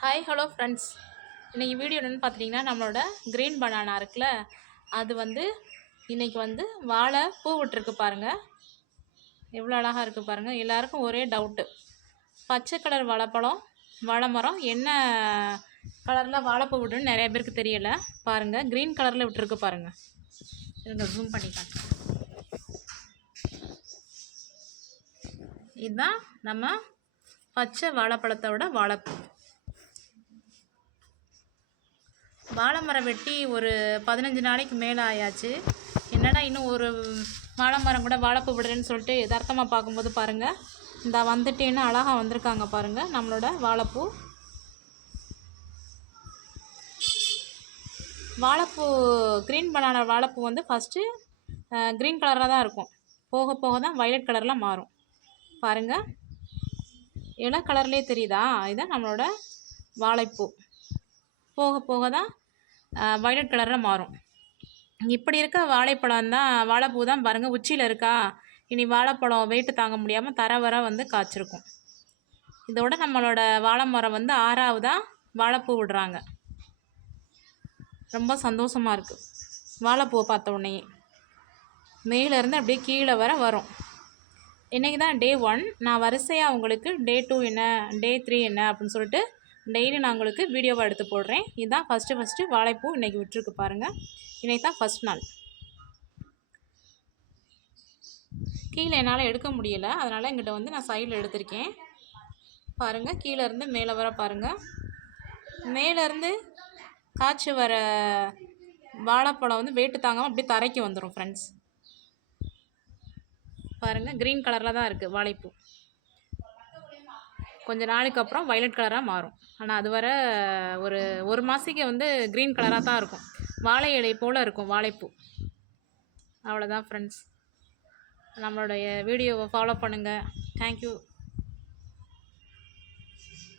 Hi hello friends. இன்றைக்கி video என்னென்னு பார்த்துட்டிங்கன்னா, நம்மளோட க்ரீன் பனானா இருக்குல்ல, அது வந்து இன்றைக்கி வந்து வாழை பூ விட்டுருக்கு பாருங்கள். எவ்வளோ அழகாக இருக்குது பாருங்கள். எல்லாருக்கும் ஒரே டவுட்டு, பச்சை கலர் வாழைப்பழம் வாழை மரம் என்ன கலரில் வாழைப்பூ விட்டுன்னு நிறைய பேருக்கு தெரியலை. பாருங்கள், க்ரீன் கலரில் விட்டுருக்கு பாருங்கள். இருங்க ஜூம் பண்ணி காட்டுறேன். இதுதான் நம்ம பச்சை வாழைப்பழத்தோட வாழைப்பூ. வாழை மரம் வெட்டி ஒரு 15 நாளைக்கு மேலே ஆயாச்சு. என்னடா இன்னும் ஒரு வாழை மரம் கூட வாழைப்பூ விடுறேன்னு சொல்லிட்டு யதார்த்தமாக பார்க்கும்போது பாருங்கள், இந்த வந்துட்டேன்னு அழகாக வந்திருக்காங்க பாருங்கள் நம்மளோட வாழைப்பூ. வாழைப்பூ க்ரீன் பனானா வாழைப்பூ வந்து ஃபஸ்ட்டு க்ரீன் கலராக தான் இருக்கும். போக போக தான் வயலட் கலரில் மாறும். பாருங்கள், இள கலர்லேயே தெரியுதா? இதுதான் நம்மளோட வாழைப்பூ. போக போக தான் வயலட் கலரில் மாறும். இப்படி இருக்க வாழைப்பழம் தான் வாழைப்பூ தான் பாருங்கள் உச்சியில் இருக்கா. இனி வாழைப்பழம் வெயிட்டு தாங்க முடியாமல் தர வர வந்து காய்ச்சிருக்கும். இதோட நம்மளோட வாழை மரம் வந்து 6ஆவதாக வாழைப்பூ விடுறாங்க. ரொம்ப சந்தோஷமாக இருக்குது வாழைப்பூவை பார்த்த உடனே. மேலேருந்து அப்படியே கீழே வர வரும். இன்றைக்கி தான் டே 1. நான் வரிசையாக உங்களுக்கு டே 2 என்ன, டே 3 என்ன அப்படின்னு சொல்லிட்டு டெய்லி நான் உங்களுக்கு வீடியோவை எடுத்து போடுறேன். இதுதான் ஃபஸ்ட்டு வாழைப்பூ இன்றைக்கி விட்டுருக்கு பாருங்கள். இன்றைக்கி தான் ஃபஸ்ட் நாள். கீழே என்னால் எடுக்க முடியலை, அதனால் எங்கிட்ட வந்து நான் சைடில் எடுத்திருக்கேன். பாருங்கள், கீழேருந்து மேலே வர பாருங்கள். மேலேருந்து காய்ச்சி வர வாழைப்பழம் வந்து வெயிட்டு தாங்காமல் அப்படியே தரைக்கு வந்துடும் ஃப்ரெண்ட்ஸ். பாருங்கள், க்ரீன் கலரில் தான் இருக்குது வாழைப்பூ. கொஞ்சம் நாளைக்கு அப்புறம் வயலட் கலராக மாறும். ஆனால் அது வர ஒரு மாதத்துக்கு வந்து க்ரீன் கலராக தான் இருக்கும். வாழை இலை போல் இருக்கும் வாழைப்பூ. அவ்வளோதான் ஃப்ரெண்ட்ஸ். நம்மளுடைய வீடியோவை ஃபாலோ பண்ணுங்கள். தேங்க்யூ.